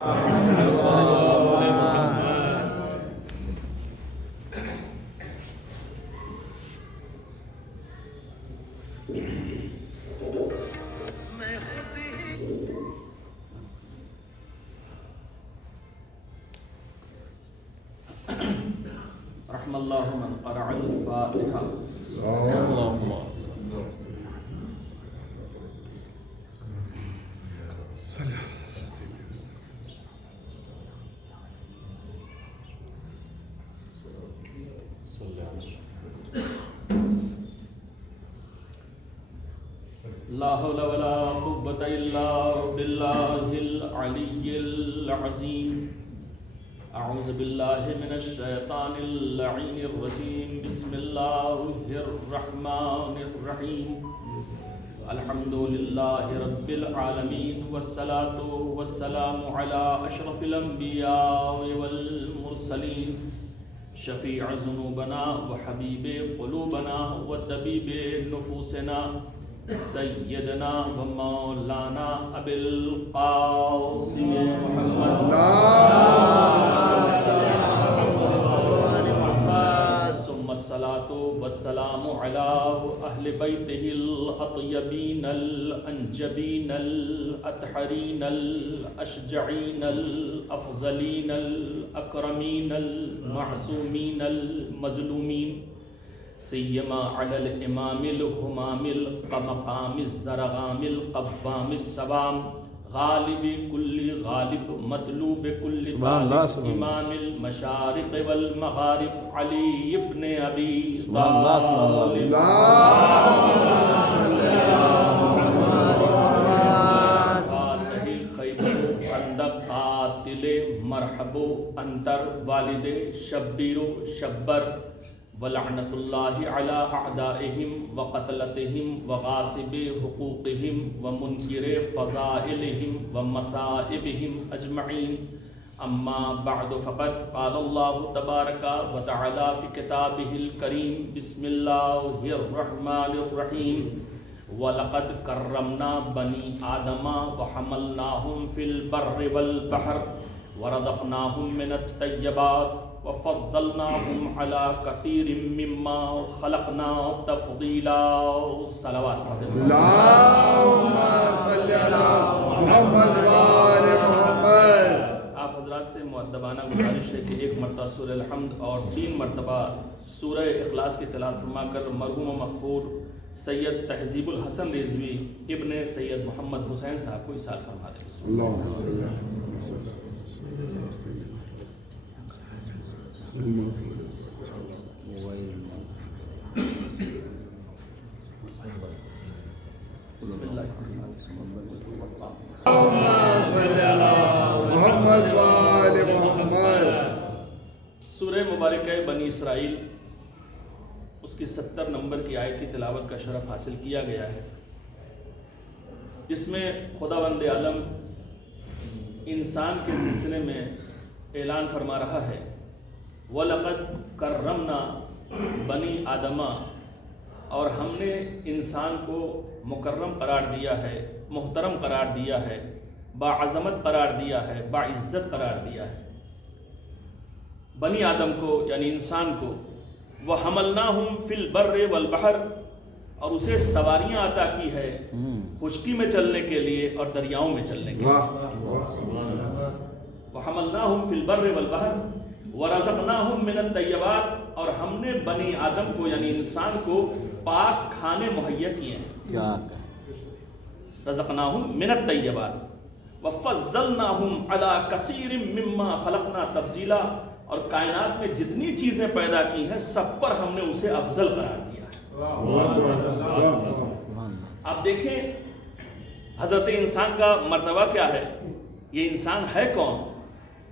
رحم اللہ من قرأ الفاتحہ. لا حول ولا قوة إلا بالله العلي العظيم. اعوذ باللہ من الشیطان اللعین الرجیم. بسم اللہ الرحمن الرحیم. الحمد للہ رب العالمین والصلاة والسلام علی اشرف الانبیاء والمرسلین. شفیع ذنوبنا وحبیب قلوبنا وطبیب نفوسنا سیدنا و مولانا ابی القاسم محمد ثم الصلاة والسلام على اہل بیتہ الاطیبین الانجبین الاطہرین الاشجعین الافضلین الاکرمین المعصومین المظلومین. سیما علی الامام الہمام القمقام الزرغام القوام السوام غالب کل غالب مطلوب کل طالب امام المشارق والمغارب علی ابن ابی طالب. فاتح خیبر خندق قاتل مرحب انتر والد شبیر شبر ولعنت اللہ علی اعدائہم وقتلتہم وغاصب حقوقہم ومنکر فضائلہم ومصائبہم اجمعین. اما بعد فقد قال اللہ تبارک وتعالی فی کتابہ الکریم. بسم اللہ الرحمن الرحیم. وَلَقَدْ كَرَّمْنَا بَنِي آدَمَ وَحَمَلْنَاهُمْ فِي الْبَرِّ وَالْبَحْرِ وَرَزَقْنَاهُمْ مِنَ الطَّيِّبَاتِ وَفَضَّلْنَاهُمْ عَلَى كَثِيرٍ مِّمَّا خَلَقْنَا تَفْضِيلًا. صلوات اللہم صلی علی محمد وآل محمد. آپ حضرات سے مؤدبانہ گزارش ہے کہ ایک مرتبہ سورہ الحمد اور 3 مرتبہ سورہ اخلاص کی تلاوت فرما کر مرحوم و مغفور سید تہذیب الحسن رضوی ابن سید محمد حسین صاحب کو اصال فرما دیں. اللہم صلی علی محمد وآل محمد. سورہ مبارکہ بنی اسرائیل اس کی 70 نمبر کی آیت کی تلاوت کا شرف حاصل کیا گیا ہے. اس میں خداوند عالم انسان کے سلسلے میں اعلان فرما رہا ہے وَلَقَدْ كَرَّمْنَا بنی آدمہ، اور ہم نے انسان کو مکرم قرار دیا ہے، محترم قرار دیا ہے، باعظمت قرار دیا ہے، باعزت قرار دیا ہے. بنی آدم کو یعنی انسان کو وَحَمَلْنَاهُمْ فِي الْبَرِّ وَالْبَحْرِ، اور اسے سواریاں عطا کی ہے خشکی میں چلنے کے لیے اور دریاؤں میں چلنے کے لیے. وَحَمَلْنَاهُمْ فِي الْبَرِّ وَالْبَحْرِ وَرَزَقْنَاهُمْ مِنَ الطَّيِّبَاتِ، اور ہم نے بنی آدم کو یعنی انسان کو پاک کھانے مہیا کیے ہیں. رزقناہم من الطیبات وفضلناہم علی کثیر مما خلقنا تفضیلا، اور کائنات میں جتنی چیزیں پیدا کی ہیں سب پر ہم نے اسے افضل قرار دیا ہے. آپ دیکھیں حضرت انسان کا مرتبہ کیا ہے. یہ انسان ہے کون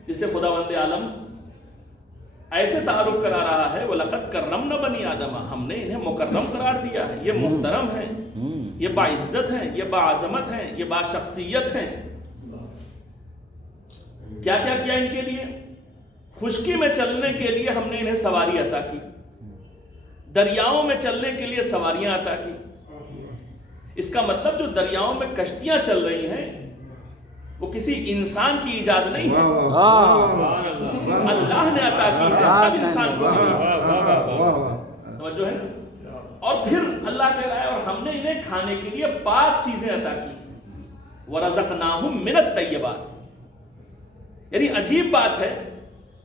جسے خداوند عالم ایسے تعارف کرا رہا ہے وَلَقَدْ كَرَّمْنَا بَنِي آدَمَ، ہم نے انہیں مکرم قرار دیا ہے. یہ محترم ہیں، یہ باعزت ہیں، یہ باعظمت ہیں، یہ باشخصیت ہیں. کیا کیا کیا ان کے لیے؟ خشکی میں چلنے کے لیے ہم نے انہیں سواری عطا کی، دریاؤں میں چلنے کے لیے سواریاں عطا کی. اس کا مطلب جو دریاؤں میں کشتیاں چل رہی ہیں وہ کسی انسان کی ایجاد نہیں ہے، واہ اللہ نے عطا کی ہے تب انسان کو ملی۔ توجہ ہے نا؟ اور پھر اللہ کہہ رہا ہے اور ہم نے انہیں کھانے کے لیے پاک چیزیں عطا کی، وَرَزَقْنَاهُمْ مِنَ الطَّيِّبَاتِ۔ یعنی عجیب بات ہے،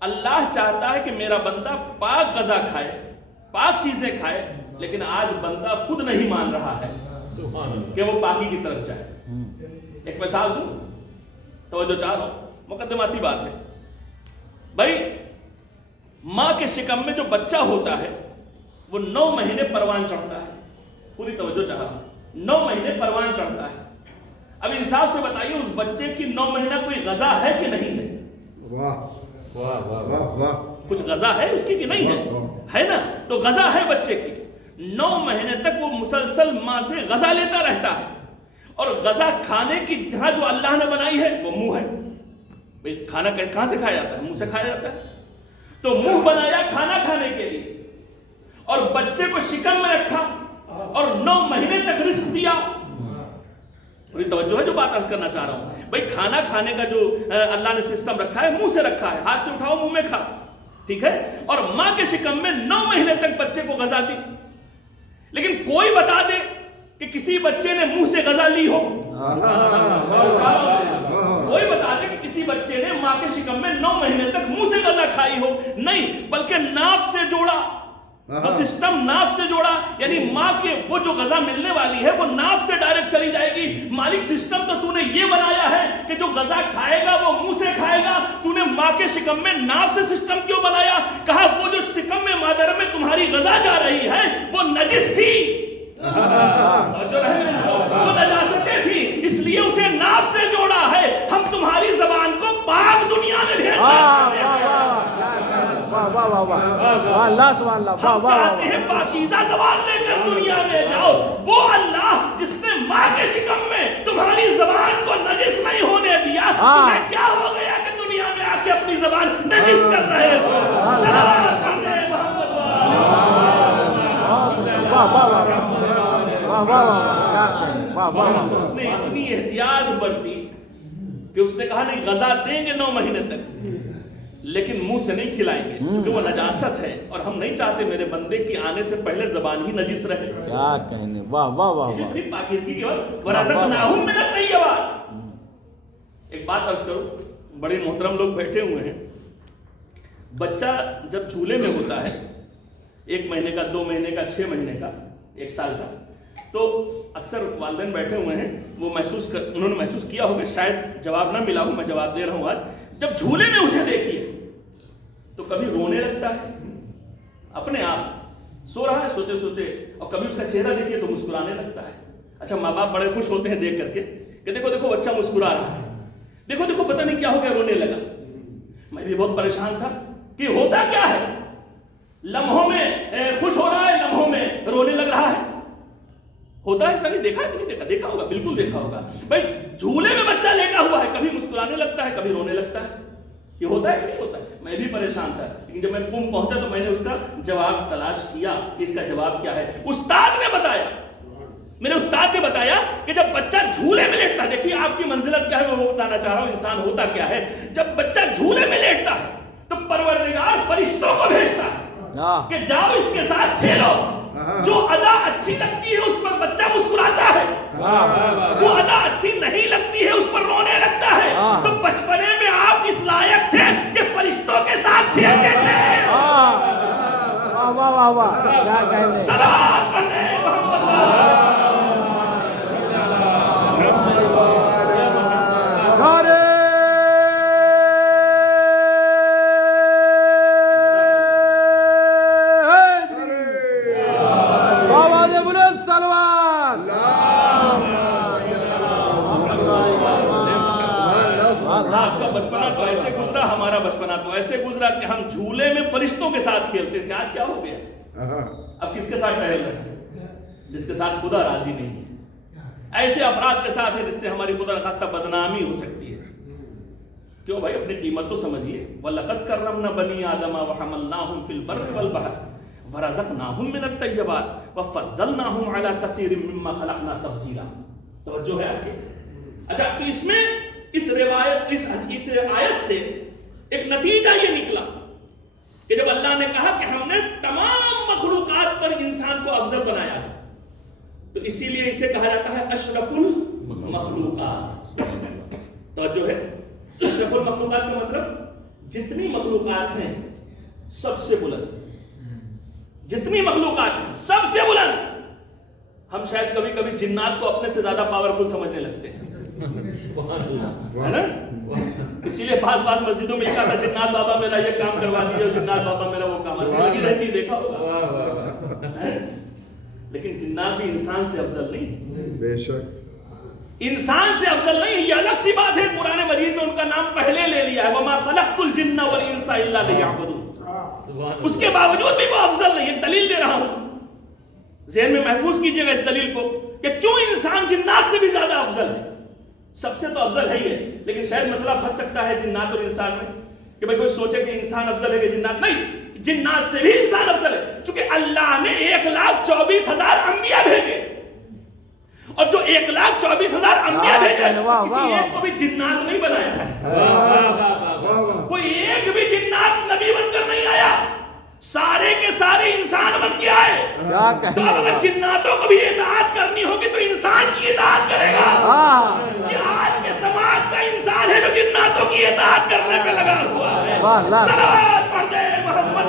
اللہ چاہتا ہے کہ میرا بندہ پاک غذا کھائے، پاک چیزیں کھائے، لیکن آج بندہ خود نہیں مان رہا ہے کہ وہ پاکی کی طرف جائے۔ ایک مثال دوں، توجہ چاہ رہا ہوں، مقدماتی بات ہے بھائی، ماں کے شکم میں جو بچہ ہوتا ہے وہ 9 مہینے پروان چڑھتا ہے، پوری توجہ چاہ رہا ہوں، 9 مہینے پروان چڑھتا ہے۔ اب انصاف سے بتائیے اس بچے کی 9 مہینہ کوئی غذا ہے کہ نہیں ہے؟ کچھ غذا ہے اس کی کہ نہیں ہے نا؟ تو غذا ہے بچے کی، 9 مہینے تک وہ مسلسل ماں سے غذا لیتا رہتا ہے، اور غذا کھانے کی جہاں جو اللہ نے بنائی ہے وہ منہ ہے۔ بھئی کھانا کہاں سے کھایا جاتا ہے؟ منہ سے کھایا جاتا ہے، تو منہ بنایا کھانا کھانے کے لیے، اور بچے کو شکم میں رکھا اور 9 مہینے تک رزق دیا۔ پوری توجہ ہے جو بات عرض کرنا چاہ رہا ہوں بھئی، کھانا کھانے کا جو اللہ نے سسٹم رکھا ہے منہ سے رکھا ہے، ہاتھ سے اٹھاؤ منہ میں کھا، ٹھیک ہے، اور ماں کے شکم میں 9 مہینے تک بچے کو غذا دی۔ لیکن کوئی بتا دے کہ کسی بچے نے منہ سے غذا لی ہو، کوئی بتا دے کہ کسی بچے نے ماں کے شکم میں 9 مہینے تک منہ سے غذا کھائی ہو؟ نہیں، بلکہ ناف سے جوڑا، وہ سسٹم ناف سے جوڑا، یعنی ماں کے وہ جو غذا ملنے والی ہے وہ ناف سے ڈائریکٹ چلی جائے گی۔ مالک سسٹم تو تو نے یہ بنایا ہے کہ جو غذا کھائے گا وہ منہ سے کھائے گا، تو نے ماں کے شکم میں ناف سے سسٹم کیوں بنایا؟ کہا وہ جو شکم میں مادر میں تمہاری غذا جا رہی ہے وہ نجس تھی، وہ نجاستیں تھی، اس لیے اسے ناف سے جوڑا ہے۔ ہم تمہاری زبان کو پاک دنیا میں بھیج رہے ہیں، ہم چاہتے ہیں پاکیزہ زبان لے کر دنیا میں جاؤ۔ وہ اللہ جس نے ماں کے شکم میں تمہاری زبان کو نجس نہیں ہونے دیا، تمہیں کیا ہو گیا کہ دنیا میں آ کے اپنی زبان نجس کر رہے ہو؟ صلوات پڑھتے ہیں محمد اس نے اتنی احتیاط برتی کہ اس نے کہا نہیں، غذا دیں گے 9 مہینے تک، لیکن منہ سے نہیں کھلائیں گے کیونکہ وہ نجاست ہے، اور ہم نہیں چاہتے میرے بندے کی آنے سے پہلے زبان ہی نجس رہے۔ کیا کہنے، واہ واہ واہ اتنی پاکیزگی کی بات، وَرَزَقْنَاهُمْ مِنَ الطَّيِّبَاتِ۔ ایک بات عرض کرو، بڑے محترم لوگ بیٹھے ہوئے ہیں، بچہ جب جھولے میں ہوتا ہے 1 مہینے کا، 2 مہینے کا، 6 مہینے کا، 1 سال کا، تو اکثر والدین بیٹھے ہوئے ہیں، وہ انہوں نے محسوس کیا ہوگا، شاید جواب نہ ملا ہو، میں جواب دے رہا ہوں آج۔ جب جھولے میں اسے دیکھیے تو کبھی رونے لگتا ہے اپنے آپ، سو رہا ہے سوتے سوتے، اور کبھی اس کا چہرہ دیکھیے تو مسکرانے لگتا ہے۔ اچھا، ماں باپ بڑے خوش ہوتے ہیں دیکھ کر کے کہ دیکھو دیکھو بچہ مسکرا رہا ہے، دیکھو دیکھو پتہ نہیں کیا ہو گیا، رونے لگا۔ میں بھی بہت پریشان تھا کہ ہوتا کیا ہے، لمحوں میں خوش ہو رہا ہے، لمحوں میں رونے لگ رہا ہے، ہوتا ہے ایسا؟ نہیں دیکھا ہے کہ نہیں دیکھا؟ دیکھا ہوگا، بالکل دیکھا ہوگا بھائی۔ جھولے میں بچہ لیٹا ہوا ہے، کبھی مسکرانے لگتا ہے، کبھی رونے لگتا ہے، یہ ہوتا ہے کہ نہیں ہوتا ہے؟ میں بھی پریشان تھا، لیکن جب میں قم پہنچا تو میں نے اس کا جواب تلاش کیا کہ اس کا جواب کیا ہے۔ استاد نے بتایا، میرے استاد نے بتایا کہ جب بچہ جھولے میں لیٹتا ہے، دیکھیے آپ کی منزلت کیا ہے، میں وہ بتانا چاہ رہا ہوں، انسان ہوتا کیا ہے۔ جب بچہ جھولے میں لیٹتا ہے تو پروردگار فرشتوں کو بھیجتا ہے کہ جاؤ اس کے ساتھ کھیلو۔ جو ادا اچھی لگتی ہے اس پر بچہ مسکراتا ہے، جو ادا اچھی نہیں لگتی ہے اس پر رونے لگتا ہے۔ تو بچپنے میں آپ اس لائق تھے کہ فرشتوں کے ساتھ کھیلتے تھے۔ واہ واہ واہ، کیا کہنے، صلوات پڑھتے ہیں محمد۔ آپ کا بچپنا تو ایسے گزرا، ہمارا بچپنا تو ایسے گزرا کہ ہم جھولے میں فرشتوں کے ساتھ کھیلتے تھے۔ آج کیا ہو گیا؟ اب کس کے ساتھ ٹہل رہے ہیں؟ جس کے ساتھ خدا راضی نہیں ہے، ایسے افراد کے ساتھ ہے جس سے ہماری خدا نخواستہ بدنامی ہو سکتی ہے۔ کیوں بھائی؟ اپنی قیمت تو سمجھیے۔ وَلَقَدْ كَرَّمْنَا بَنِي آدَمَ وَحَمَلْنَاهُمْ فِي الْبَرِّ وَالْبَحْرِ وَرَزَقْنَاهُمْ مِنَ الطَّيِّبَاتِ وَفَضَّلْنَاهُمْ عَلَى كَثِيرٍ مِّمَّا خَلَقْنَا تَفْضِيلًا۔ توجہ ہے آپ کی؟ اچھا، تو اس میں اس روایت اس آیت سے ایک نتیجہ یہ نکلا کہ جب اللہ نے کہا کہ ہم نے تمام مخلوقات پر انسان کو افضل بنایا ہے تو اسی لیے اسے کہا جاتا ہے اشرف المخلوقات. توجہ ہے, اشرف المخلوقات کا مطلب جتنی مخلوقات ہیں سب سے بلند, جتنی مخلوقات ہیں سب سے بلند. ہم شاید کبھی کبھی جنات کو اپنے سے زیادہ پاورفل سمجھنے لگتے ہیں, ہے نا؟ اسی لیے بعض مسجدوں میں لکھا تھا جنات بابا میرا یہ کام کروا دیجیے, جنات بابا میرا وہ کام لگی رہتی, دیکھا ہوگا. لیکن جنات بھی انسان سے افضل نہیں, بے شک انسان سے افضل نہیں. یہ الگ سی بات ہے, قرآن مجید میں ان کا نام پہلے لے لیا ہے, وَمَا خَلَقْتُ الْجِنَّ وَالْإِنسَ إِلَّا لِيَعْبُدُونَ. اس کے باوجود بھی وہ افضل نہیں. ایک دلیل دے رہا ہوں, ذہن میں محفوظ کیجئے گا اس دلیل کو کہ کیوں انسان جنات سے بھی زیادہ افضل ہے. سب سے تو افضل ہے ہی ہے, لیکن شاید مسئلہ پھنس سکتا ہے جنات اور انسان میں کہ بھئی کوئی سوچے کہ انسان افضل ہے کہ جنات. نہیں, جنات سے بھی انسان افضل ہے, چونکہ اللہ نے 1,24,000 انبیاء بھیجے, اور جو 1,24,000 انبیاء بھیجے کسی ایک کو بھی جنات نہیں بنایا. کوئی ایک بھی جنات نبی بن کر نہیں آیا, سارے کے سارے انسان بن کے آئے. تو اب اگر جناتوں کو بھی اطاعت کرنی ہوگی تو انسان کی اطاعت کرے گا. یہ آج کے سماج کا انسان ہے جو جناتوں کی اطاعت کرنے پہ لگا ہوا ہے. صلوات پڑھ دے محمد.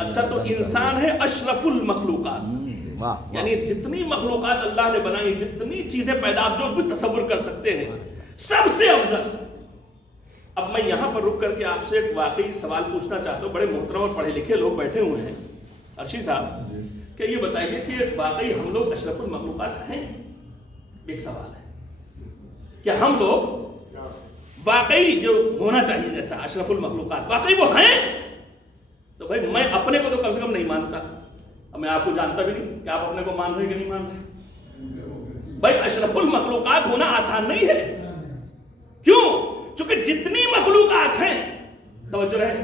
اچھا, تو انسان ہے اشرف المخلوقات, یعنی جتنی مخلوقات اللہ نے بنائی, جتنی چیزیں پیدا آپ جو بھی تصور کر سکتے ہیں, سب سے افضل. اب میں یہاں پر رک کر کے آپ سے ایک واقعی سوال پوچھنا چاہتا ہوں. بڑے محترم اور پڑھے لکھے لوگ بیٹھے ہوئے ہیں. ارشی صاحب, کہ یہ بتائیے کہ واقعی ہم لوگ اشرف المخلوقات ہیں؟ ایک سوال ہے, کیا ہم لوگ واقعی جو ہونا چاہیے جیسا اشرف المخلوقات واقعی وہ ہیں؟ تو بھائی میں اپنے کو تو کم سے کم نہیں مانتا, اب میں آپ کو جانتا بھی نہیں کہ آپ اپنے کو مان رہے کہ نہیں مان رہے. بھائی اشرف المخلوقات ہونا آسان نہیں ہے. کیوں؟ چونکہ جتنی مخلوقات ہیں, توجہ رہے,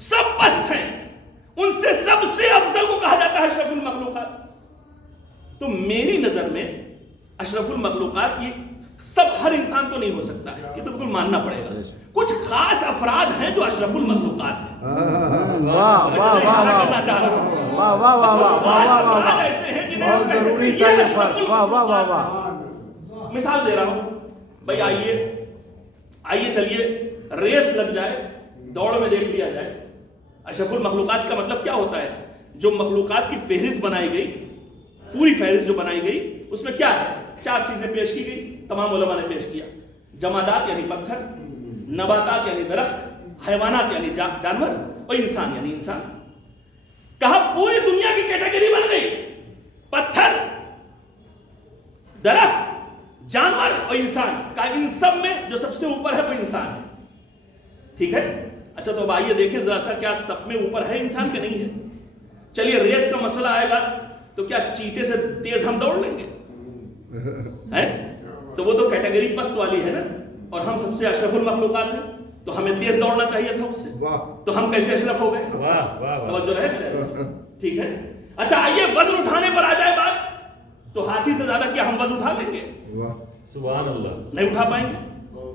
سب پست ہیں, ان سے سب سے افضل کو کہا جاتا ہے اشرف المخلوقات. تو میری نظر میں اشرف المخلوقات یہ سب ہر انسان تو نہیں ہو سکتا ہے, یہ تو بالکل ماننا پڑے گا. کچھ خاص افراد ہیں جو اشرف المخلوقات ہیں. اشارہ کرنا چاہ رہا ہوں, کچھ خاص افراد ایسے ہیں جنہیں مثال دے رہا ہوں. بھائی آئیے چلیے ریس لگ جائے, دوڑ میں دیکھ لیا جائے. اشرف المخلوقات کا مطلب کیا ہوتا ہے؟ جو مخلوقات کی فہرست بنائی گئی, پوری فہرست جو بنائی گئی, اس میں کیا ہے؟ 4 چیزیں پیش کی گئی, تمام علماء نے پیش کیا. جمادات یعنی پتھر, نباتات یعنی درخت, حیوانات یعنی جانور, اور انسان یعنی انسان. کہا پوری دنیا کی کیٹیگری بن گئی, پتھر, درخت, جانور اور انسان. کہا ان سب میں جو سب سے اوپر ہے وہ انسان ہے. ٹھیک ہے, اچھا تو اب آئیے دیکھیں ذرا سا, کیا سب میں اوپر ہے انسان کے نہیں ہے؟ چلیے ریس کا مسئلہ آئے گا تو کیا چیتے سے تیز ہم دوڑ لیں گے؟ تو وہ تو کیٹیگری پست والی ہے نا, اور ہم سب سے اشرف المخلوقات ہیں, تو ہمیں تیز دوڑنا چاہیے تھا اس سے. تو ہم کیسے اشرف ہو گئے؟ توجہ رہے. ٹھیک ہے, اچھا آئیے وزن اٹھانے پر آ جائے بات, تو ہاتھی سے زیادہ کیا ہم وزن اٹھا لیں گے؟ سبحان اللہ, نہیں اٹھا پائیں گے.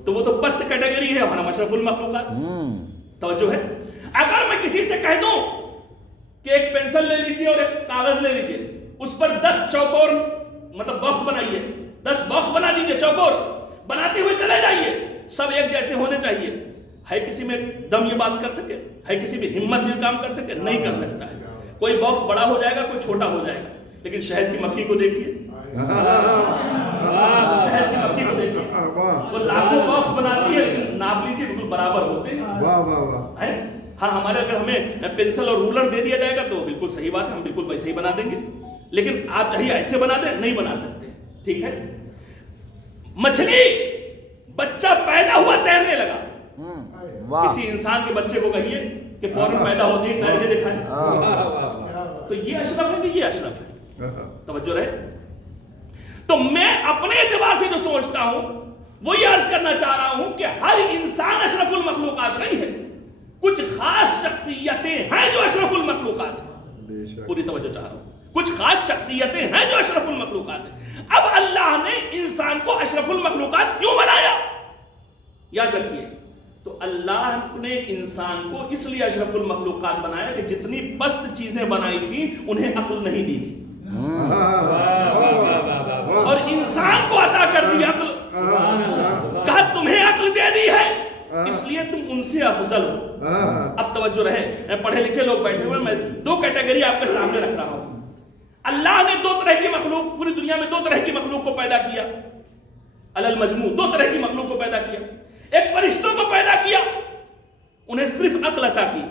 تو وہ تو پست کیٹیگری ہے, ہم اشرف المخلوقات. توجہ ہے. اگر میں کسی سے کہہ دوں کہ ایک پینسل لے لیجیے اور ایک کاغذ لے لیجیے, اس پر 10 چوکور مطلب باکس بنائیے, 10 باکس بنا دیجیے چوکور, بناتے ہوئے چلے جائیے, سب ایک جیسے ہونے چاہیے. ہے کسی میں دم یہ بات کر سکے؟ ہے کسی میں ہمت یہ کام کر سکے؟ نہیں کر سکتا ہے. کوئی باکس بڑا ہو جائے گا, کوئی چھوٹا ہو جائے گا. لیکن شہد کی مکھی کو دیکھیے, شہد کی مکھی کو دیکھیے, وہ لاکھوں باکس بناتی ہے لیکن ناپ لیجیے بالکل برابر ہوتے ہیں. ہاں ہمارے اگر ہمیں پینسل اور رولر دے دیا جائے گا تو بالکل صحیح بات ہے, ہم بالکل ویسے ہی بنا دیں گے. لیکن آپ چاہیے ایسے بنا دیں, نہیں بنا سکتے. ٹھیک ہے. مچھلی, بچہ پیدا ہوا تیرنے لگا, کسی انسان کے بچے کو کہیے کہ فوراً پیدا ہوتی ہے تیر کے دکھائیں, تو یہ اشرف ہے کہ یہ اشرف ہے؟ توجہ رہے. تو میں اپنے اعتبار سے جو سوچتا ہوں وہ یہ عرض کرنا چاہ رہا ہوں کہ ہر انسان اشرف المخلوقات نہیں ہے, کچھ خاص شخصیتیں ہیں جو اشرف المخلوقات ہیں. پوری توجہ چاہ رہا ہوں. کچھ خاص شخصیتیں ہیں جو اشرف المخلوقات ہیں. اب اللہ نے انسان کو اشرف المخلوقات کیوں بنایا؟ یاد رکھیے، تو اللہ نے انسان کو اس لیے اشرف المخلوقات بنایا کہ جتنی پست چیزیں بنائی تھی انہیں عقل نہیں دی تھی، اور انسان کو عطا کر دی عقل. کہا تمہیں عقل دے دی ہے اس لیے تم ان سے افضل ہو. اب توجہ رہے، پڑھے لکھے لوگ بیٹھے ہوئے، میں دو کیٹیگری آپ کے سامنے رکھ رہا ہوں. اللہ نے دو طرح کی مخلوق، پوری دنیا میں دو طرح کی مخلوق کو پیدا کیا. علی المجموع دو طرح کی مخلوق کو پیدا کیا. ایک فرشتوں کو پیدا کیا، انہیں صرف عقل عطا کی،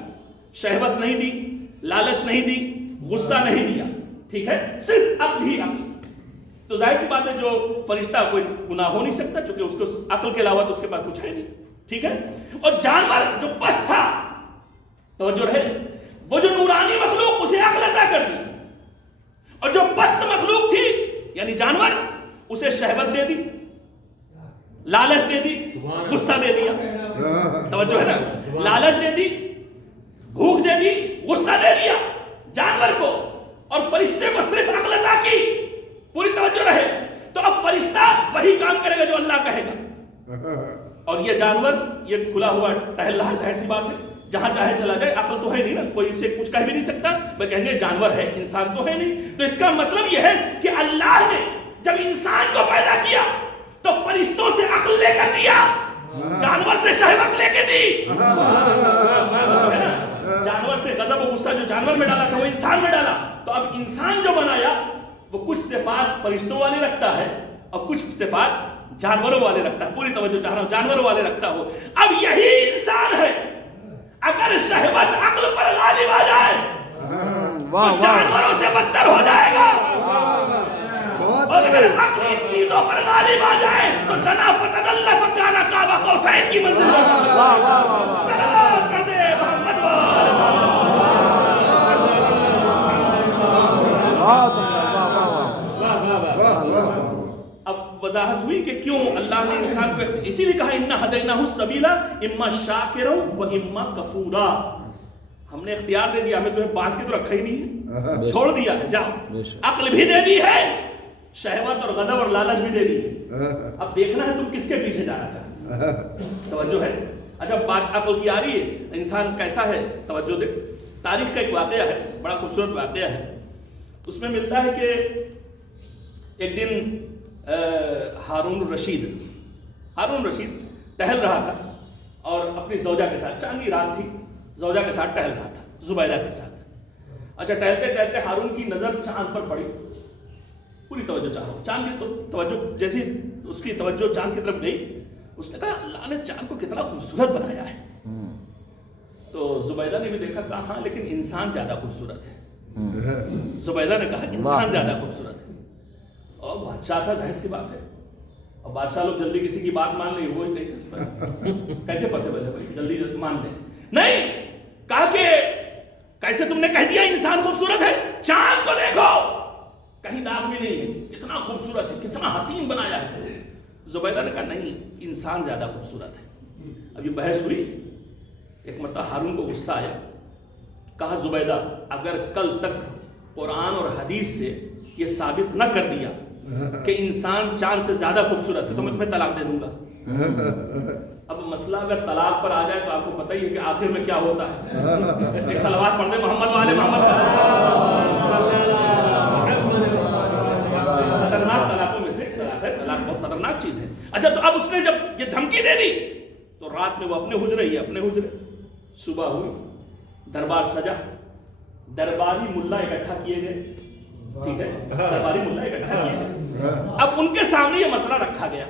شہوت نہیں دی، لالچ نہیں دی، غصہ نہیں دیا. ٹھیک ہے، صرف عقل ہی عقل. تو ظاہر سی بات ہے جو فرشتہ کوئی گناہ ہو نہیں سکتا چونکہ اس کو عقل کے علاوہ تو اس کے پاس کچھ ہے نہیں. ٹھیک ہے، اور جانور جو پست تھا، توجہ رہے، وہ جو نورانی مخلوق اسے عقل عطا کر دی، اور جو پست مخلوق تھی یعنی جانور اسے شہوت دے دی، لالچ دے دی، غصہ دے دیا. توجہ ہے نا، لالچ دے دی، بھوک دے دی، غصہ دے دیا جانور کو، اور فرشتے کو صرف عقل عطا کی. پوری توجہ رہے. تو اب فرشتہ وہی کام کرے گا جو اللہ کہے گا، اور یہ جانور یہ کھلا ہوا ٹہل رہا. ظاہر سی بات ہے، جہاں چاہے چلا جائے. عقل تو ہے نہیں نا، کوئی اسے کچھ کہہ بھی نہیں سکتا. میں کہیں گے جانور ہے، انسان تو ہے نہیں. تو اس کا مطلب یہ ہے کہ اللہ نے جب انسان کو پیدا کیا تو فرشتوں سے عقل لے کر دیا، جانور سے شہوت لے کے دی. جانور سے غضب و غصہ جو جانور میں ڈالا تھا وہ انسان میں ڈالا. تو اب انسان جو بنایا وہ کچھ صفات فرشتوں والے رکھتا ہے اور کچھ صفات جانوروں والے رکھتا ہے. پوری توجہ چاہ رہا ہوں، جانوروں والے رکھتا ہو. اب یہی انسان ہے، اگر شہوت عقل پر غالب آ جائے تو جانوروں سے بدتر ہو جائے گا، اور اگر عقل ان چیزوں پر غالب آ جائے تو تنا فتدل فکانا قاب قوسین کی منزل. سلام کر دے محمد. اب وضاحت ہوئی کہ کیوں اللہ نے انسان کو اسی لیے کہا انا ہدیناہ السبیل اما شاکرا و اما کفورا. ہم نے اختیار دے دیا، ہمیں تمہیں باندھ کے تو رکھا ہی نہیں ہے، چھوڑ دیا ہے. جاؤ، عقل بھی دے دی ہے، شہوت اور غضب اور لالچ بھی دے دی ہے. اب دیکھنا ہے تم کس کے پیچھے جانا چاہتے ہو. توجہ ہے. اچھا بات عقل کی آ رہی ہے، انسان کیسا ہے. توجہ دیکھ، تاریخ کا ایک واقعہ ہے، بڑا خوبصورت واقعہ ہے. اس میں ملتا ہے کہ ایک دن ہارون الرشید ٹہل رہا تھا اور اپنی زوجہ کے ساتھ، چاندنی رات تھی، زوجہ کے ساتھ ٹہل رہا تھا، زبیدہ کے ساتھ. اچھا ٹہلتے ٹہلتے ہارون کی نظر چاند پر پڑی. پوری توجہ چاہ رہا ہوں، چاند کی توجہ جیسی اس کی توجہ چاند کی طرف گئی، اس نے کہا اللہ نے چاند کو کتنا خوبصورت بنایا ہے. تو زبیدہ نے بھی دیکھا، کہا ہاں لیکن انسان زیادہ خوبصورت ہے. زبیدہ نے کہا انسان زیادہ خوبصورت ہے. اور بادشاہ تھا، ظاہر سی بات ہے، اور بادشاہ لوگ جلدی کسی کی بات مان لیں، وہ کیسے پاسبل ہے بھائی جلدی مان لیں. نہیں، کہا کہ کیسے تم نے کہہ دیا انسان خوبصورت ہے؟ چاند کو دیکھو، کہیں داغ بھی نہیں ہے، کتنا خوبصورت ہے، کتنا حسین بنایا ہے. زبیدہ نے کہا نہیں، انسان زیادہ خوبصورت ہے. اب یہ بحث ہوئی. ایک مرتبہ ہارون کو غصہ آیا، کہا زبیدہ اگر کل تک قرآن اور حدیث سے یہ ثابت نہ کر دیا کہ انسان چاند سے زیادہ خوبصورت ہے تو میں تمہیں طلاق دے دوں گا. اب مسئلہ اگر طلاق پر آ جائے تو آپ کو پتہ ہی ہے کہ آخر میں کیا ہوتا ہے. ایک صلوات پڑھ دیں محمد والے محمد. خطرناک طلاقوں میں سے ایک طلاق ہے، طلاق بہت خطرناک چیز ہے. اچھا تو اب اس نے جب یہ دھمکی دے دی تو رات میں وہ اپنے حجرے. صبح ہوئی، دربار سجا، درباری ملا اکٹھا کیے گئے. ٹھیک ہے، درباری ملا اکٹھا کیے گئے. اب ان کے سامنے یہ مسئلہ رکھا گیا.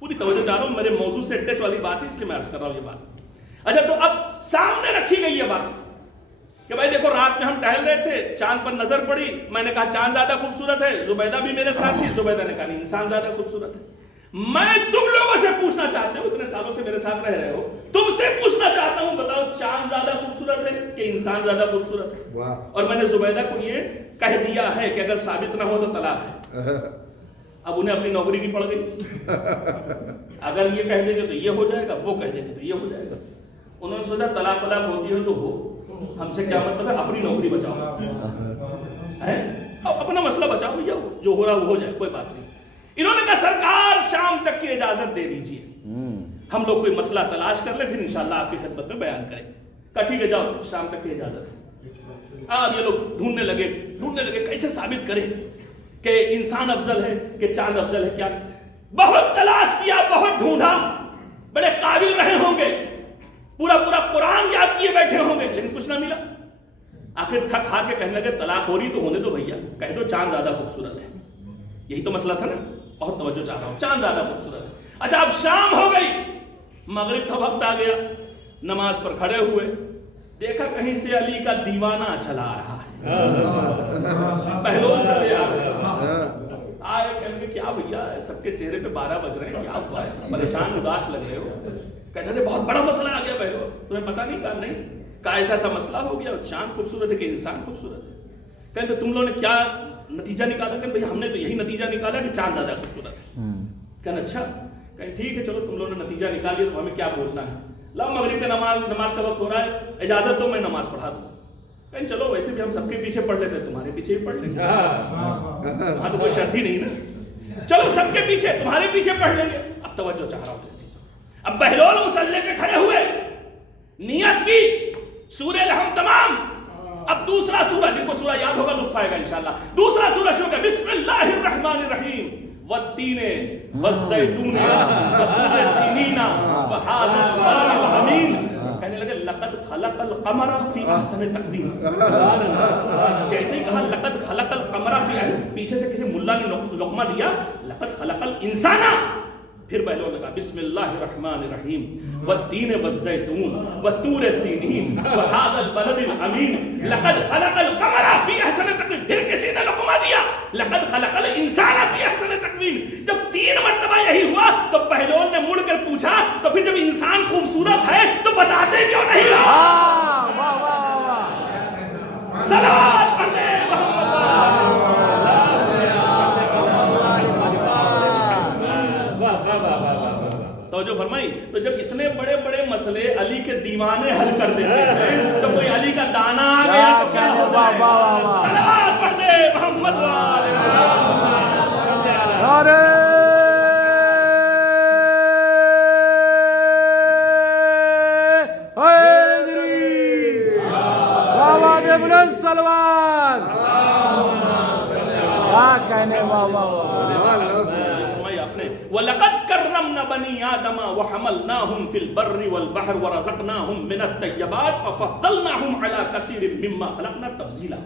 پوری توجہ چاہ رہا ہوں، میرے موضوع سے ٹچ والی بات ہے اس لیے میں عرض کر رہا ہوں یہ بات. اچھا تو اب سامنے رکھی گئی یہ بات کہ بھائی دیکھو رات میں ہم ٹہل رہے تھے، چاند پر نظر پڑی، میں نے کہا چاند زیادہ خوبصورت ہے. زبیدہ بھی میرے ساتھ تھی، زبیدہ نے کہا نہیں انسان زیادہ خوبصورت ہے. میں تم لوگوں سے پوچھنا چاہتے ہو، اتنے سالوں سے میرے ساتھ رہ رہے ہو، تم سے پوچھنا چاہتا ہوں، بتاؤ چاند زیادہ خوبصورت ہے کہ انسان زیادہ خوبصورت ہے؟ اور میں نے زبیدہ کو یہ کہہ دیا ہے کہ اگر ثابت نہ ہو تو طلاق ہے. اب انہیں اپنی نوکری کی پڑ گئی. اگر یہ کہہ دیں گے تو یہ ہو جائے گا، وہ کہہ دیں گے تو یہ ہو جائے گا. انہوں نے سوچا طلاق ہوتی ہے تو ہو، ہم سے کیا مطلب ہے، اپنی نوکری بچاؤ. اب اپنا مسئلہ بچاؤ بھیا، جو ہو رہا وہ ہو جائے، کوئی بات نہیں. انہوں نے کہا سرکار شام تک کی اجازت دے دیجیے، ہم لوگ کوئی مسئلہ تلاش کر لیں، پھر انشاءاللہ آپ کی خدمت میں بیان کریں. کہا ٹھیک ہے جاؤ، شام تک کی اجازت ہے. اب یہ لوگ ڈھونڈنے لگے کیسے ثابت کریں کہ انسان افضل ہے کہ چاند افضل ہے. کیا بہت تلاش کیا، بہت ڈھونڈا، بڑے قابل رہے ہوں گے، پورا قرآن یاد کیے بیٹھے ہوں گے، لیکن کچھ نہ ملا. آخر تھک ہار کے کہنے لگے طلاق ہو رہی تو ہونے دو بھیا، کہہ دو چاند زیادہ خوبصورت ہے. یہی تو مسئلہ تھا نا، بہت توجہ چاہ رہا ہوں، چاند زیادہ خوبصورت ہے. اچھا اب شام ہو گئی، مغرب کا وقت آ گیا، نماز پر کھڑے ہوئے، دیکھا کہیں سے علی کا دیوانہ چلا رہا ہے، پہلوان چلے آ گئے. آئے کہنے کہ کیا بھیا سب کے چہرے پہ 12 بج رہے ہیں، کیا ہوا ہے، سب پریشان اداس لگ رہے ہو. کہنے لگے بہت بڑا مسئلہ آ گیا پہلو، تمہیں پتہ نہیں. کہا نہیں. کہا ایسا مسئلہ ہو گیا، چاند خوبصورت ہے کہ انسان خوبصورت ہے. کہنے تم لوگوں نے کیا نتیجہ نکالا؟ کہ بھئی ہم نے تو یہی نتیجہ نکالا کہ چاند زیادہ خوبصورت ہے. کہنا اچھا. کہیں ٹھیک ہے چلو تم لوگوں نے نتیجہ نکال لیا تو ہمیں کیا بولنا ہے. لاؤ مغرب کا نماز کا وقت ہو رہا ہے، اجازت دو میں نماز پڑھا دوں. کہیں چلو ویسے بھی ہم سب کے پیچھے پڑھ لیتے، تمہارے پیچھے بھی پڑھ لیں گے، وہاں تو کوئی شرط ہی نہیں نا. چلو سب کے پیچھے، تمہارے پیچھے پڑھ لیں گے. اب توجہ چاہ رہا ہوں. اب بہلول مصلی پہ کھڑے ہوئے، نیت کی، سورہ لحم تمام. اب دوسرا سورہ، جن کو سورہ یاد ہوگا لطف آئے گا انشاءاللہ. دوسرا سورہ شروع کیا، بسم اللہ الرحمن الرحیم، والتین والزیتون وطور سینین وہذا البلد الامین. کہنے لگے لقد خلق القمر فی احسن تقویم. جیسے ہی کہا لقد خلق القمر فی احسن، پیچھے سے کسی ملا نے لقمہ دیا، لقد خلق الانسان. پھر بہلول نے کہا بسم اللہ الرحمن الرحیم، والتین والزیتون وطور سینین وہذا البلد الامین، لقد خلق القمر فی احسن تقویم. پھر کسی نے لقمہ دیا، لقد خلق الانسان فی احسن تقویم. جب 3 مرتبہ یہی ہوا تو بہلول نے مڑ کر پوچھا تو پھر جب انسان خوبصورت ہے تو بتاتے کیوں نہیں؟ صلوات پڑھتے توجہ فرمائی. تو جب اتنے بڑے بڑے مسئلے علی کے دیوانے حل کر دیتے ہیں تو کوئی علی کا دانا آ گیا تو کیا ہوتا ہے؟ صلوات پڑھتے محمد والے سلوان. کیا کہنے، واہ واہ واہ. وَلَقَدْ كَرَّمْنَا بَنِي آدَمَ وَحَمَلْنَاهُمْ فِي الْبَرِّ وَالْبَحْرِ وَرَزَقْنَاهُمْ مِنَ الطَّيِّبَاتِ فَفَضَّلْنَاهُمْ عَلَى كَثِيرٍ مِّمَّا خَلَقْنَا تَفْضِيلًا.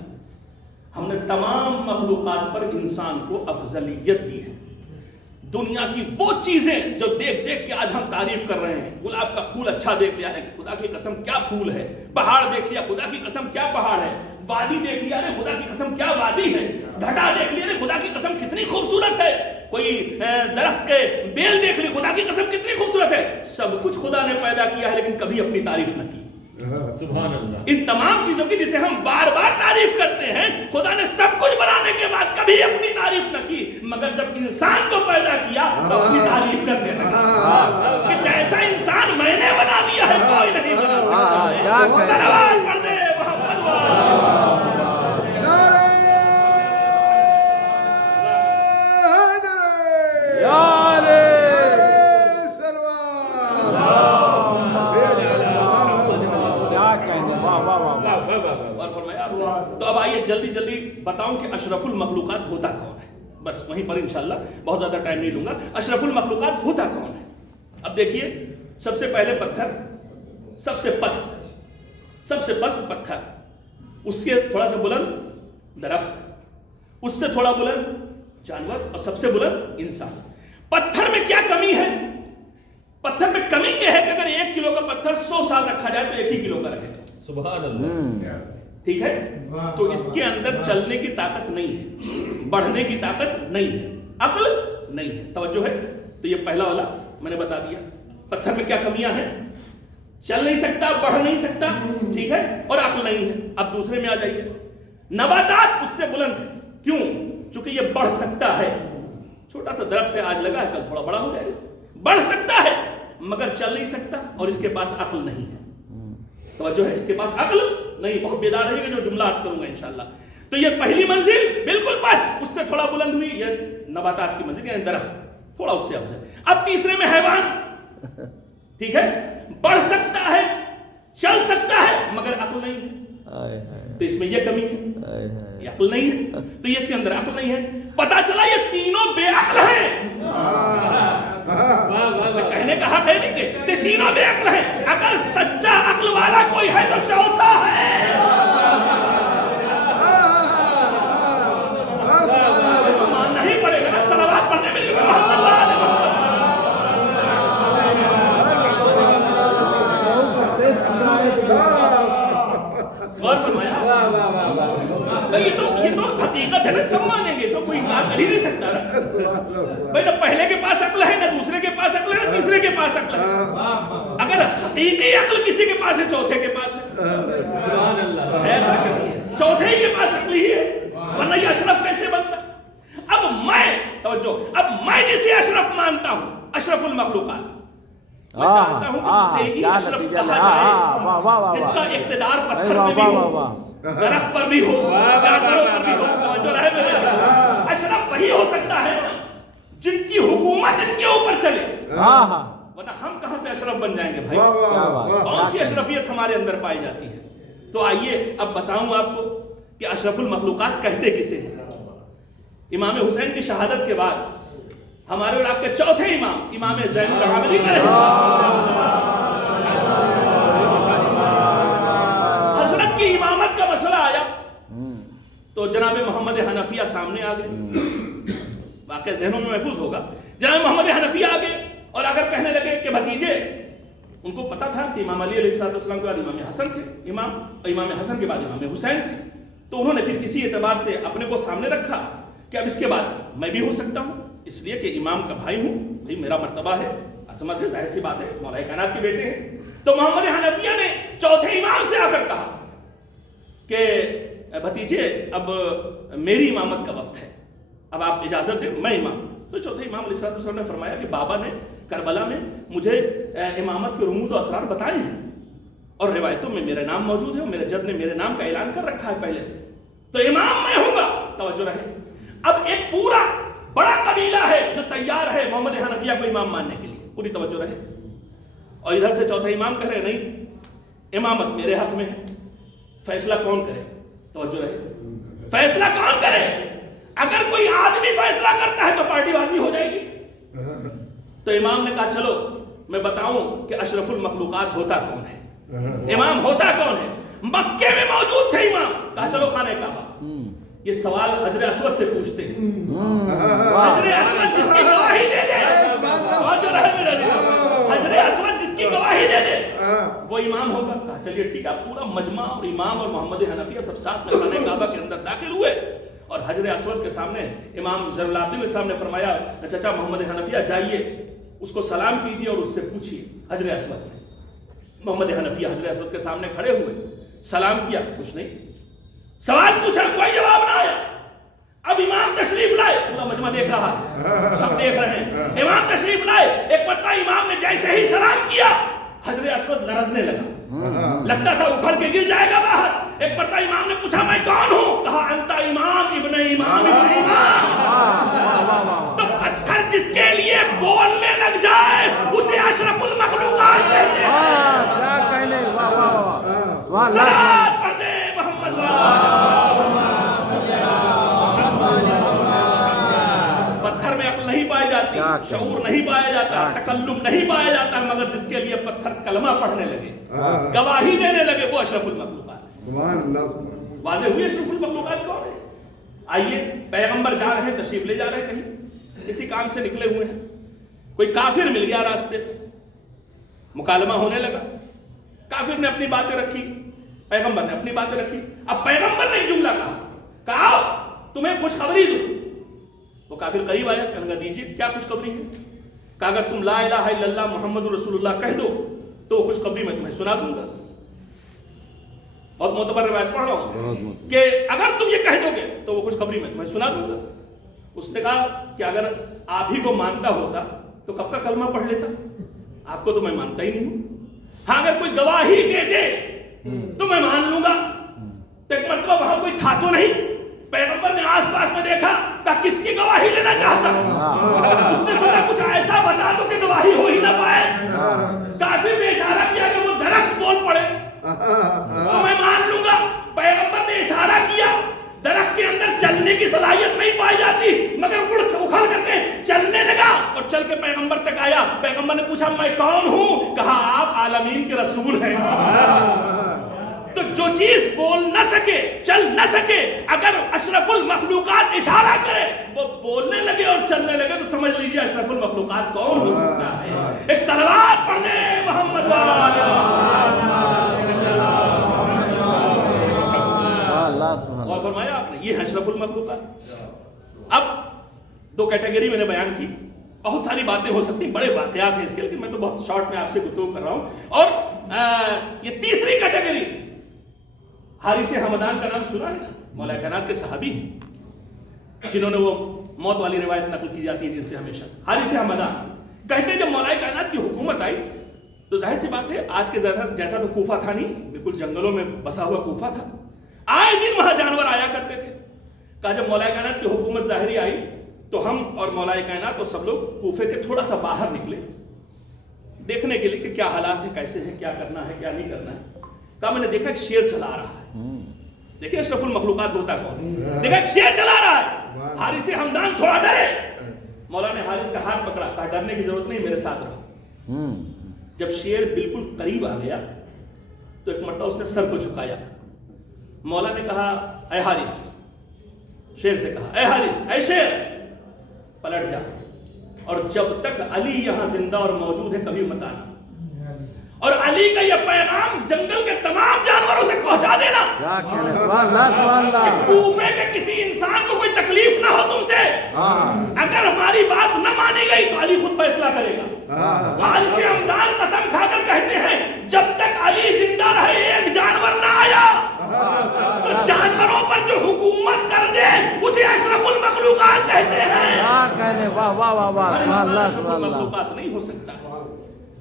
ہم نے تمام مخلوقات پر انسان کو افضلیت دی ہے. دنیا کی وہ چیزیں جو دیکھ دیکھ کے آج ہم تعریف کر رہے ہیں، گلاب کا پھول اچھا دیکھ لیا، خدا کی قسم کیا پھول ہے. پہاڑ دیکھ لیا، خدا کی قسم کیا پہاڑ ہے. وادی دیکھ لیا، خدا کی قسم کیا وادی ہے. گھٹا دیکھ لیا، خدا کی قسم کتنی خوبصورت ہے. کوئی درخت کے بیل دیکھ لی، خدا کی قسم کتنی خوبصورت ہے. سب کچھ خدا نے پیدا کیا ہے لیکن کبھی اپنی تعریف نہ کی. سبحان اللہ. ان تمام چیزوں کی جسے ہم بار بار تعریف کرتے ہیں، خدا نے سب کچھ بنانے کے بعد کبھی اپنی تعریف نہ کی. مگر جب انسان کو پیدا کیا تو اپنی تعریف کرنے لگا کہ جیسا انسان میں نے بنا دیا ہے کوئی نہیں بنا سکتا. صلوات پڑھ دے محمد. تو اب آئیے جلدی جلدی بتاؤں کہ اشرف المخلوقات ہوتا کون ہے. بس وہیں پر انشاءاللہ بہت زیادہ ٹائم نہیں لوں گا. اشرف المخلوقات ہوتا کون ہے؟ اب دیکھیے، سب سے پہلے پتھر، سب سے پست پتھر، اس کے تھوڑا سا بلند درخت، اس سے تھوڑا بلند جانور، اور سب سے بلند انسان. پتھر میں کیا کمی ہے؟ پتھر میں کمی یہ ہے کہ اگر 1 کلو کا پتھر 100 سال رکھا جائے تو 1 ہی کلو کا رہے گا. سبحان اللہ. ٹھیک ہے. تو اس کے اندر چلنے کی طاقت نہیں ہے، بڑھنے کی طاقت نہیں ہے، عقل نہیں ہے. توجہ ہے. تو یہ پہلا والا میں نے بتا دیا. پتھر میں کیا کمیاں ہیں؟ چل نہیں سکتا، بڑھ نہیں سکتا، ٹھیک ہے، اور عقل نہیں ہے. اب دوسرے میں آ جائیے. نباتات اس سے بلند ہے. کیوں؟ چونکہ یہ بڑھ سکتا ہے. چھوٹا سا درخت ہے، آج لگا ہے، کل تھوڑا بڑا ہو جائے گا. بڑھ سکتا ہے مگر چل نہیں سکتا، اور اس کے پاس عقل نہیں ہے. توجہ ہے، اس کے پاس عقل نہیں. بہت بیدار رہے گا جو جملہ عرض کروں گا انشاءاللہ. تو یہ پہلی منزل بالکل بس اس سے تھوڑا بلند ہوئی، یہ نباتات کی منزل یعنی درخت تھوڑا اس سے افضل. اب تیسرے میں حیوان، ٹھیک ہے، بڑھ سکتا ہے چل سکتا ہے مگر عقل نہیں ہے، تو اس میں یہ کمی ہے، یہ عقل نہیں ہے، تو یہ اس کے اندر عقل نہیں ہے. پتا چلا یہ تینوں بے عقل ہیں. کہنے کا حق ہے نہیں کہ یہ تینوں بے عقل ہیں. اگر سچا عقل والا کوئی ہے تو چوتھا ہے. ماننا ہی پڑے گا نا، صلوات پڑھنے میں غور فرمایا. تو یہ تو حقیقت ہے نا، سب مانیں گے، سب کوئی انکار کر ہی نہیں سکتا نا بھائی. نہ پہلے کے پاس عقل ہے، نہ دوسرے کے پاس عقل ہے، نہ تیسرے کے پاس عقل ہے. اگر حقیقی عقل کسی کے پاس ہے، چوتھے کے پاس ہے. سبحان اللہ. ایسا کرنی ہے، چوتھے ہی کے پاس عقل ہی ہے، ورنہ یہ اشرف کیسے بنتا. اب میں جسے اشرف مانتا ہوں، اشرف المخلوقات، میں چاہتا ہوں کہ اسے ہی اشرف کہا جائے، جس کا اقتدار پتھر پہ بھی ہو، درخت پر بھی ہو، جانوروں پر بھی ہو. توجہ رہے میرے. اشرف وہی ہو سکتا ہے جن کی حکومت ان کے اوپر چلے، ورنہ ہم کہاں سے اشرف بن جائیں گے بھائی. کون سی اشرفیت ہمارے اندر پائی جاتی ہے. تو آئیے اب بتاؤں آپ کو کہ اشرف المخلوقات کہتے کسے ہیں. امام حسین کی شہادت کے بعد ہمارے اور آپ کے چوتھے امام، امام زین العابدین علیہ السلام، حضرت کی امامت کا مسئلہ آیا تو جناب محمد حنفیہ سامنے آ گئے. واقعہ ذہنوں میں محفوظ ہوگا. جناب محمد حنفیہ آ گئے اور اگر کہنے لگے کہ بھتیجے، ان کو پتا تھا کہ امام علی علیہ السلام کے بعد امام حسن تھے امام، اور امام حسن کے بعد امام حسین تھے، تو انہوں نے پھر اسی اعتبار سے اپنے کو سامنے رکھا کہ اب اس کے بعد میں بھی ہو سکتا ہوں، اس لیے کہ امام کا بھائی ہوں، بھائی میرا مرتبہ ہے، عظمت ہے، ظاہر سی بات ہے، مولا کائنات کے بیٹے ہیں. تو محمد حنفیہ نے چوتھے امام سے آ کر کہا کہ بھتیجے اب میری امامت کا وقت ہے، اب آپ اجازت دیں میں امام. تو چوتھے امام علیہ السلام نے فرمایا کہ بابا نے کربلا میں مجھے امامت کے رموز و اسرار بتائے ہیں اور روایتوں میں میرا نام موجود ہے اور میرے جد نے میرے نام کا اعلان کر رکھا ہے پہلے سے، تو امام میں ہوں گا. توجہ رہے. اب ایک پورا بڑا قبیلہ ہے جو تیار ہے محمد حنفیہ کو امام ماننے کے لیے، پوری توجہ رہے. اور ادھر سے چوتھا امام کہہ رہے نہیں، امامت میرے حق میں ہے، فیصلہ کون کرے. توجہ رہے. فیصلہ کون کرے؟ اگر کوئی آدمی فیصلہ کرتا ہے تو پارٹی بازی ہو جائے گی. تو امام نے کہا چلو میں بتاؤں کہ اشرف المخلوقات ہوتا کون ہے، امام ہوتا کون ہے. مکے میں موجود تھے امام. کہا چلو خانہ کعبہ. یہ سوال حجر اسود سے پوچھتے ہیں. حجر اسود جس کی گواہی دے دے، حجر اسود جس کی گواہی دے دے وہ امام ہوگا. کہا چلیے ٹھیک ہے. پورا مجمع اور امام اور محمد حنفیہ سب ساتھ میں خانہ کعبہ کے اندر داخل ہوئے اور حجر اسود کے سامنے امام زین العابدین کے سامنے فرمایا چچا محمد حنفیہ جائیے اس کو سلام کیجیے اور اس سے پوچھیے حجر اسود سے. محمد حنفیہ حجر اسود کے سامنے کھڑے ہوئے، سلام کیا، کچھ نہیں. سوال پوچھا، کوئی جواب نہ آیا. اب امام تشریف لائے، پورا مجمع دیکھ رہا ہے، سب دیکھ رہے ہیں. امام تشریف لائے، ایک مرتبہ امام نے جیسے ہی سلام کیا حجر اسود لرزنے لگا، لگتا تھا اکھڑ کے گر جائے گا باہر. ایک مرتبہ امام نے پوچھا میں کون ہوں؟ کہا انت امام ابن امام ابن امام. تو پتھر جس کے لیے بولنے لگ جائے اسے اشرف المخلوقات کہتے ہیں. صلوات پڑھ دے محمد پتھر میں عقل نہیں پائی جاتی، شعور نہیں پایا جاتا، تکلم نہیں پایا جاتا، مگر جس کے لیے پتھر کلمہ پڑھنے لگے، گواہی دینے لگے، وہ اشرف المخلوقات. واضح ہوئی اشرف المخلوقات کون ہے. آئیے پیغمبر جا رہے ہیں، تشریف لے جا رہے ہیں کہیں، کسی کام سے نکلے ہوئے ہیں، کوئی کافر مل گیا راستے میں، مکالمہ ہونے لگا. کافر نے اپنی باتیں رکھی، پیغمبر نے اپنی باتیں رکھی. اب پیغمبر نے ایک جملہ کہا تمہیں خوشخبری دوں. وہ کافر قریب آیا، کہنے لگا دیجیے کیا خوشخبری ہے. کہا اگر تم لا الہ الا اللہ محمد رسول اللہ کہہ دو تو خوشخبری میں تمہیں سنا دوں گا. بہت معتبر روایت پڑھ رہا ہوں کہ اگر تم یہ کہہ دو گے تو وہ خوشخبری میں تمہیں سنا دوں گا. اس نے کہا کہ اگر آپ ہی کو مانتا ہوتا تو کب کا کلمہ پڑھ لیتا، آپ کو تو میں مانتا ہی نہیں ہوں. ہاں اگر کوئی گواہی دے دے تو میں مان لوں گا. تو ایک مرتبہ وہاں کوئی تھا تو نہیں، پیغمبر نے آس پاس میں دیکھا کہ کس کی گواہی لینا چاہتا ہے. اس نے سوچا کچھ ایسا بتا دو کہ گواہی ہو ہی نہ پائے. کافر نے اشارہ کیا کہ وہ درخت بول پڑے تو میں مان لوں گا. پیغمبر نے اشارہ کیا, درخت کے اندر چلنے کی صلاحیت نہیں پائی جاتی مگر اکھڑ کر کے چلنے لگا اور چل کے پیغمبر تک آیا. پیغمبر نے پوچھا میں کون ہوں؟ کہا آپ عالمین کے رسول ہیں. تو جو چیز بول نہ سکے, چل نہ سکے, اگر اشرف المخلوقات اشارہ کرے وہ بولنے لگے اور چلنے لگے تو سمجھ لیجیے اشرف المخلوقات کون ہو سکتا ہے. ایک صلوات پڑھ دیں محمد اور فرمایا آپ نے یہ ہے اشرف المخلوقات. اب دو کیٹیگری میں نے بیان کی, بہت ساری باتیں ہو سکتی, بڑے واقعات ہیں اس کے, لیکن میں تو بہت شارٹ میں آپ سے گفتگو کر رہا ہوں. اور یہ تیسری کیٹیگری, حارث حمدان کا نام سنا ہے نا, مولا کائنات کے صحابی ہیں جنہوں نے وہ موت والی روایت نقل کی جاتی ہے جن سے ہمیشہ. حارث حمدان کہتے ہیں جب مولا کائنات کی حکومت آئی تو ظاہر سی بات ہے آج کے جیسا تو کوفہ تھا نہیں, بالکل جنگلوں میں بسا ہوا کوفہ تھا. آئے دن وہاں جانور آیا کرتے تھے. کہا جب مولا کائنات کی حکومت ظاہری آئی تو ہم اور مولا کائنات اور سب لوگ کوفے کے تھوڑا سا باہر نکلے دیکھنے کے لیے کہ کیا حالات ہیں, کیسے ہیں, کیا کرنا ہے, کیا نہیں کرنا ہے. کہا میں نے دیکھا ایک شیر چلا رہا ہے. دیکھیں اشرف المخلوقات ہوتا کون, دیکھا ایک شیر چلا رہا ہے. حارث حمدان تھوڑا ڈرے. مولا نے حارث کا ہاتھ پکڑا, کہا ڈرنے کی ضرورت نہیں, میرے ساتھ رہو. جب شیر بالکل قریب آ گیا تو ایک مرتبہ اس نے سر کو جھکایا. مولا نے کہا اے حارث, شیر سے کہا اے حارث, اے شیر پلٹ جا, اور جب تک علی یہاں زندہ اور موجود ہے کبھی مت آنا, اور علی کا یہ پیغام جنگل کے تمام جانوروں تک پہنچا دینا. کوفے کے کسی انسان کو کوئی تکلیف نہ ہو تم سے. اگر ہماری بات نہ مانی گئی تو علی خود فیصلہ کرے گا. حارث حمدان قسم کھا کر کہتے ہیں جب تک علی زندہ رہے ایک جانور نہ آیا تو جانوروں پر جو حکومت کر دے اسے اشرف المخلوقات کہتے ہیں. اشرف المخلوقات نہیں ہو سکتا.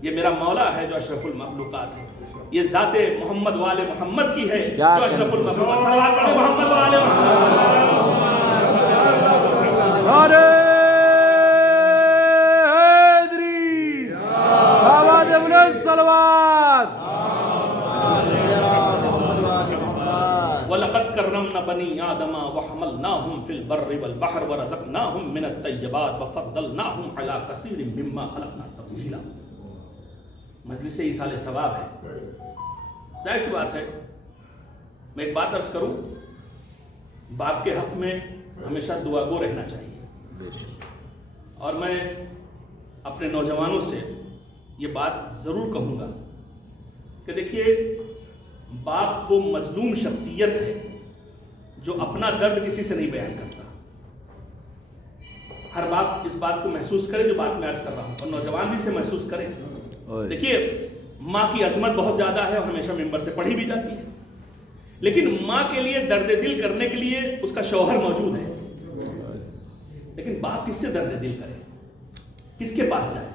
یہ میرا مولا ہے جو اشرف المخلوقات ہے. یہ ذات محمد وآل محمد کی ہے جو اشرف المخلوقات. صلوات پڑھیں محمد وآل محمد. وَلَقَدْ كَرَّمْنَا بَنِي آدَمَ وَحَمَلْنَاهُمْ فِي الْبَرِّ وَالْبَحْرِ وَرَزَقْنَاهُمْ مِنَ الطَّيِّبَاتِ وَفَضَّلْنَاهُمْ عَلَى كَثِيرٍ مِّمَّا خَلَقْنَا تَفْضِيلًا. مجلس ایصال ثواب ہے. ظاہر سی بات ہے میں ایک بات عرض کروں, باپ کے حق میں ہمیشہ دعا گو رہنا چاہیے. اور میں اپنے نوجوانوں سے یہ بات ضرور کہوں گا کہ دیکھیے باپ وہ مظلوم شخصیت ہے جو اپنا درد کسی سے نہیں بیان کرتا. ہر باپ اس بات کو محسوس کرے جو بات میں عرض کر رہا ہوں, اور نوجوان بھی اسے محسوس کرے. دیکھیے ماں کی عظمت بہت زیادہ ہے اور ہمیشہ ممبر سے پڑھی بھی جاتی ہے, لیکن ماں کے لیے درد دل کرنے کے لیے اس کا شوہر موجود ہے. لیکن باپ کس سے درد دل کرے, کس کے پاس جائے,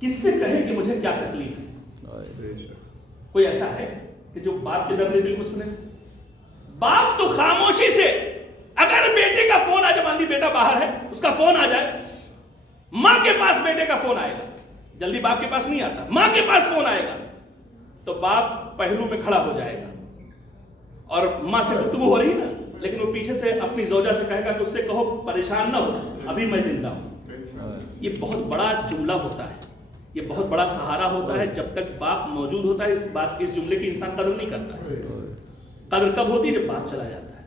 کس سے کہے کہ مجھے کیا تکلیف ہے؟ کوئی ایسا ہے کہ جو باپ کے درد دل کو سنے؟ باپ تو خاموشی سے, اگر بیٹے کا فون آ جائے, مان لی بیٹا باہر ہے, اس کا فون آ جائے, ماں کے پاس بیٹے کا فون آئے گا, جلدی باپ کے پاس نہیں آتا, ماں کے پاس فون آئے گا تو باپ پہلو میں کھڑا ہو جائے گا, اور ماں سے گفتگو ہو رہی نا, لیکن وہ پیچھے سے اپنی زوجہ سے کہے گا کہ اس سے کہو پریشان نہ ہو, ابھی میں زندہ ہوں. یہ بہت بڑا جملہ ہوتا ہے, یہ بہت بڑا سہارا ہوتا ہے. جب تک باپ موجود ہوتا ہے اس جملے کی انسان قدر نہیں کرتا ہے. قدر کب ہوتی ہے؟ جب باپ چلا جاتا ہے.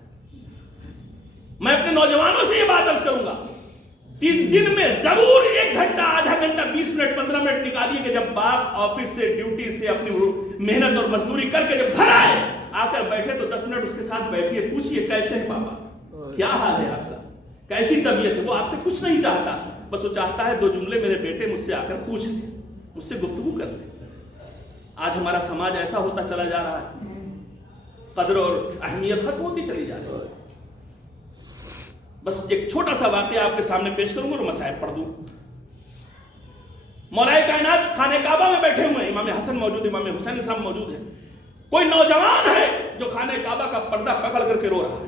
میں اپنے نوجوانوں سے یہ بات عرض کروں گا, دن میں ضرور 1 گھنٹہ, آدھا گھنٹہ, 20 منٹ, 15 منٹ نکالیے کہ جب باپ آفس سے, ڈیوٹی سے اپنی محنت اور مزدوری کر کے جب گھر آئے, آ کر بیٹھے تو 10 منٹ اس کے ساتھ بیٹھیے, پوچھئے کیسے ہیں پاپا, کیا حال ہے آپ کا, کیسی طبیعت ہے. وہ آپ سے کچھ نہیں چاہتا, بس وہ چاہتا ہے 2 جملے میرے بیٹے مجھ سے آ کر پوچھ لیں, مجھ سے گفتگو کر لیں. آج ہمارا سماج ایسا ہوتا چلا جا رہا ہے, قدر اور اہمیت ختم ہوتی چلی جا رہی ہے. بس ایک چھوٹا سا واقعہ آپ کے سامنے پیش کروں گا اور مصائب پڑھ دوں. مولا کائنات خانہ کعبہ میں بیٹھے ہوئے ہیں, امام حسن موجود, امام حسین صاحب موجود ہیں. کوئی نوجوان ہے جو خانہ کعبہ کا پردہ پکڑ کر کے رو رہا ہے.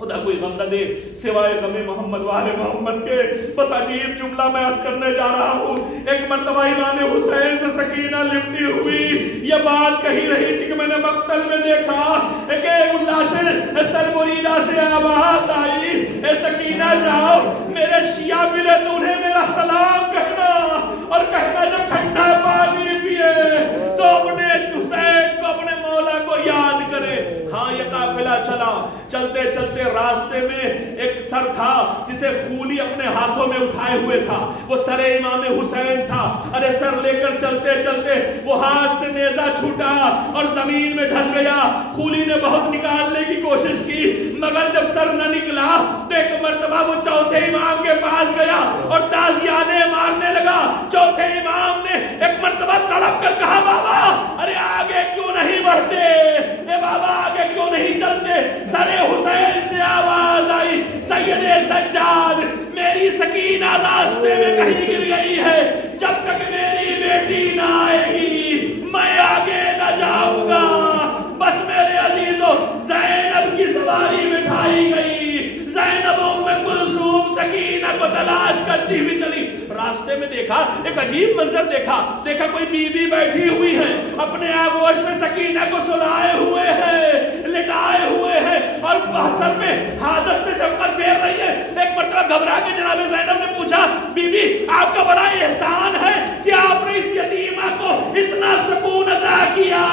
خدا کوئی غم نہ دے سوائے غم محمد والے محمد کے. بس عجیب جملہ میں عرض کرنے جا رہا ہوں. ایک مرتبہ امام حسین سے سکینہ لپٹی ہوئی یہ بات کہی رہی تھی کہ میں نے مقتل میں دیکھا کہ لاشیں سر بریدہ سے آواز آئی اے سکینہ جاؤ میرے شیعہ ملے تو انہیں میرا سلام کہنا اور کہنا جب ٹھنڈا پانی پیے تو اپنے حسین کو اپنے مولا کو یاد کرے. ہاں یہ قافلہ چلا. چلتے چلتے راستے میں ایک سر تھا جسے خولی اپنے ہاتھوں میں اٹھائے ہوئے تھا. وہ سر امام حسین تھا. ارے سر لے کر چلتے چلتے وہ ہاتھ سے نیزہ چھوٹا اور زمین میں دھس گیا. خولی نے بہت نکالنے کی کوشش کی مگر جب سر نہ نکلا تو ایک مرتبہ وہ چوتھے امام کے پاس گیا اور تازیانے مارنے لگا. چوتھے امام نے ایک مرتبہ تڑپ کر کہا بابا ارے آگے کیوں نہیں بڑھتے, اے بابا آگے کیوں نہیں چلتے. سر حسین سے آواز آئی سید سجاد میری سکینہ راستے میں کہیں گر گئی ہے, جب تک میری بیٹی نہ آئے گی میں آگے نہ جاؤں گا. بس میرے عزیزو زینب کی سواری بٹھائی گئی. زینب ام کلثوم سکینہ کو تلاش کرتی ہوئی چلی. راستے میں دیکھا ایک عجیب منظر دیکھا کوئی بی بی بیٹھی ہوئی ہے اپنے آغوش میں سکینہ کو سلائے ہوئے ہیں لٹائے ہوئے ہیں اور سر پہ حادث شفقت پھیر رہی ہے. ایک مرتبہ گھبرا کے جناب زینب نے پوچھا بی بی آپ کا بڑا احسان ہے کہ آپ نے اس یتیمہ کو اتنا سکون عطا کیا.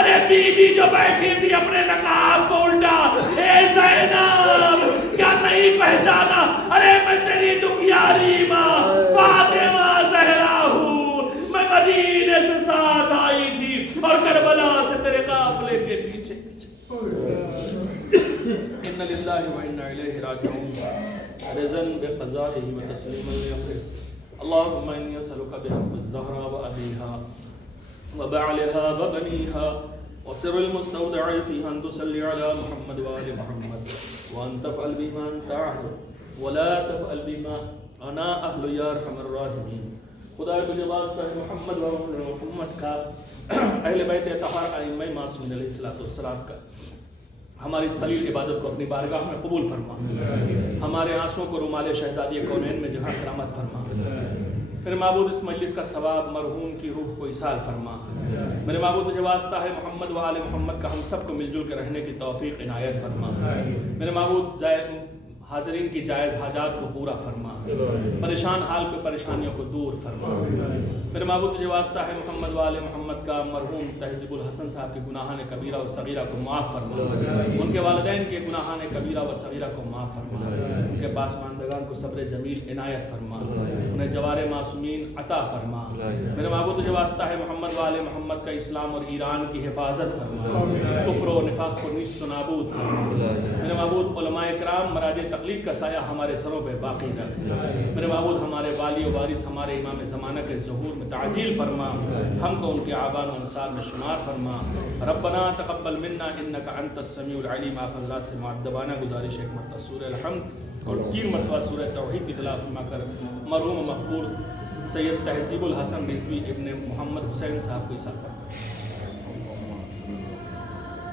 ارے بی بی جو بیٹھی تھی اپنے نقاب کو الٹا اے زینب کیا نہیں پہچانا ارے میں تیری دکھیاری ماں فاطمہ زہرا ہوں. میں مدینے سے ساتھ آئی تھی اور کربلا سے تیرے قافلے کے پیچھے ان للہ و انا الیہ راجعون. رضا بقضائہ و تسلیما لامرہ. اللهم انی اسألک بحق الزہرا و ابیہا و بعلہا و بنیہا وسر المستودع فیہا ان تصلی علی محمد و آل محمد وان تفعل بما انت اہل ولا تفعل بما انا اہل یا ارحم الراحمین. خدا تجھے واسطہ ہے محمد و محمد کا اہل بیت طاہر ائمہ معصومین علیہ السلام کا ہماری اس قلیل عبادت کو اپنی بارگاہ میں قبول فرما. ہمارے آنسوں کو رومال شہزادی کونین میں جہاں کرامت فرما. میرے معبود اس مجلس کا ثواب مرحوم کی روح کو ایصال فرما. میرے معبود تجھے واسطہ ہے محمد و آل محمد کا ہم سب کو مل جل کے رہنے کی توفیق عنایت فرما. میرے معبود حاضرین کی جائز حاجات کو پورا فرما. پریشان حال پہ پریشانیوں کو دور فرما. میرے معبود تجھے واسطہ ہے محمد و آل محمد کا مرحوم تہذیب الحسن صاحب کے گناہان کبیرہ و صغیرہ کو معاف فرما. ان کے والدین کے گناہان کبیرہ و صغیرہ کو معاف فرما. ان کے پاسماندگان کو صبر جمیل عنایت فرما. انہیں جوار معصومین عطا فرما. میرے معبود تجھے واسطہ ہے محمد و آل محمد کا اسلام اور ایران کی حفاظت فرما. کفر و نفاق کو نیست و نابود فرما. میرے معبود علماء کرام مراجع تقلید کا سایہ ہمارے سروں پہ باقی رکھ. میرے معبود ہمارے والی و وارث ہمارے امام زمانہ کے ظہور میں تعجیل فرما. ہم کو ان کے آبان و انصار میں شمار فرما. ربنا تقبل منا انک انت السمیع العلیم. آپ حضرات سے معدبانہ گزارش ایک مرتبہ سورہ الحمد اور 3 مرتبہ سورہ توحید کی تلاوت فرما کر مرحوم مغفور سید تہذیب الحسن رضوی ابن محمد حسین صاحب کو عیسیٰ فرما.